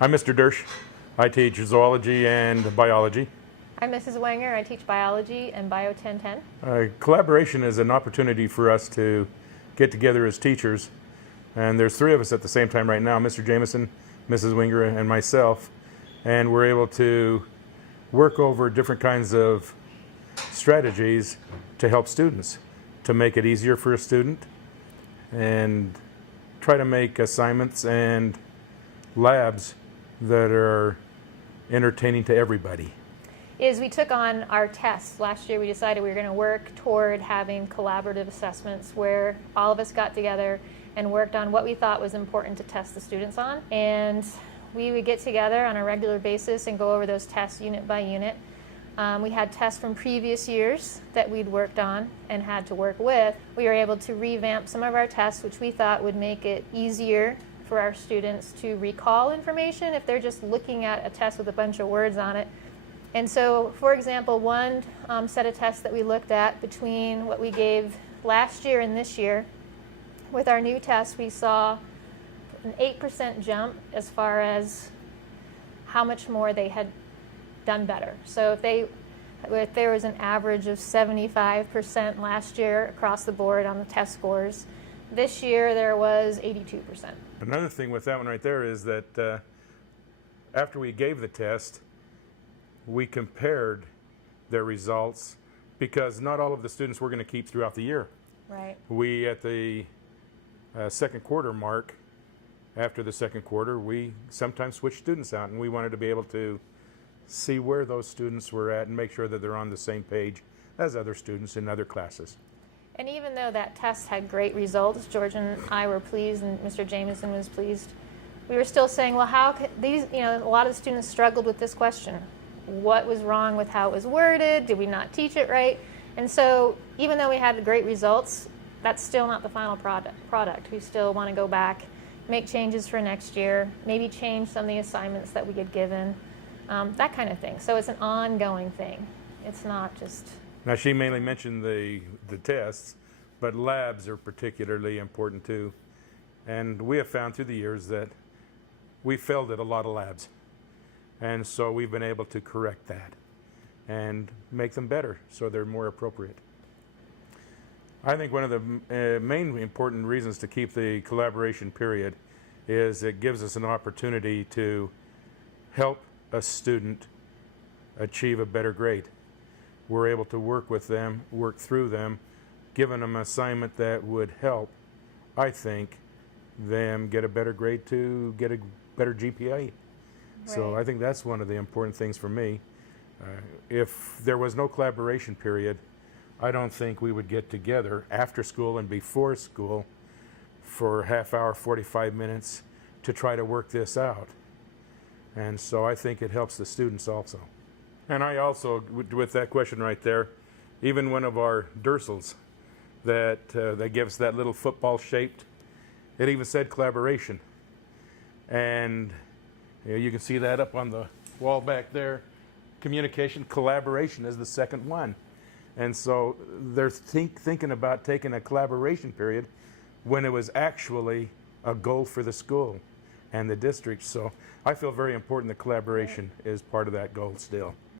I'm Mr. Dersch. I teach zoology and biology. I'm Mrs. Wenger. I teach biology and Bio 1010. Collaboration is an opportunity for us to get together as teachers, and there's three of us at the same time right now, Mr. Jameson, Mrs. Wenger, and myself, and we're able to work over different kinds of strategies to help students, to make it easier for a student, and try to make assignments and labs that are entertaining to everybody. Is we took on our tests. Last year we decided we were going to work toward having collaborative assessments where all of us got together and worked on what we thought was important to test the students on. And we would get together on a regular basis and go over those tests unit by unit. We had tests from previous years that we'd worked on and had to work with. We were able to revamp some of our tests, which we thought would make it easier for our students to recall information if they're just looking at a test with a bunch of words on it. And so, for example, one set of tests that we looked at between what we gave last year and this year, with our new test, we saw an 8% jump as far as how much more they had done better. So if there was an average of 75% last year across the board on the test scores, this year there was 82%. Another thing with that one right there is that after we gave the test, we compared their results because not all of the students we're going to keep throughout the year. Right. We, at the second quarter mark, after the second quarter, we sometimes switch students out, and we wanted to be able to see where those students were at and make sure that they're on the same page as other students in other classes. And even though that test had great results, George and I were pleased and Mr. Jameson was pleased, we were still saying, well, how could these, a lot of the students struggled with this question. What was wrong with how it was worded? Did we not teach it right? And so even though we had great results, that's still not the final product. We still want to go back, make changes for next year, maybe change some of the assignments that we get given, that kind of thing. So it's an ongoing thing. It's not just... Now, she mainly mentioned the tests, but labs are particularly important too. And we have found through the years that we failed at a lot of labs. And so we've been able to correct that and make them better so they're more appropriate. I think one of the main important reasons to keep the collaboration period is it gives us an opportunity to help a student achieve a better grade. We're able to work with them, work through them, giving them an assignment that would help, I think, them get a better grade to get a better GPA. Right. So I think that's one of the important things for me. If there was no collaboration period, I don't think we would get together after school and before school for a half hour, 45 minutes to try to work this out. And so I think it helps the students also. And I also, with that question right there, even one of our Dursels that gives that little football shaped, it even said collaboration. And you can see that up on the wall back there. Communication, collaboration is the second one. And so they're thinking about taking a collaboration period when it was actually a goal for the school and the district. So I feel very important that collaboration is part of that goal still.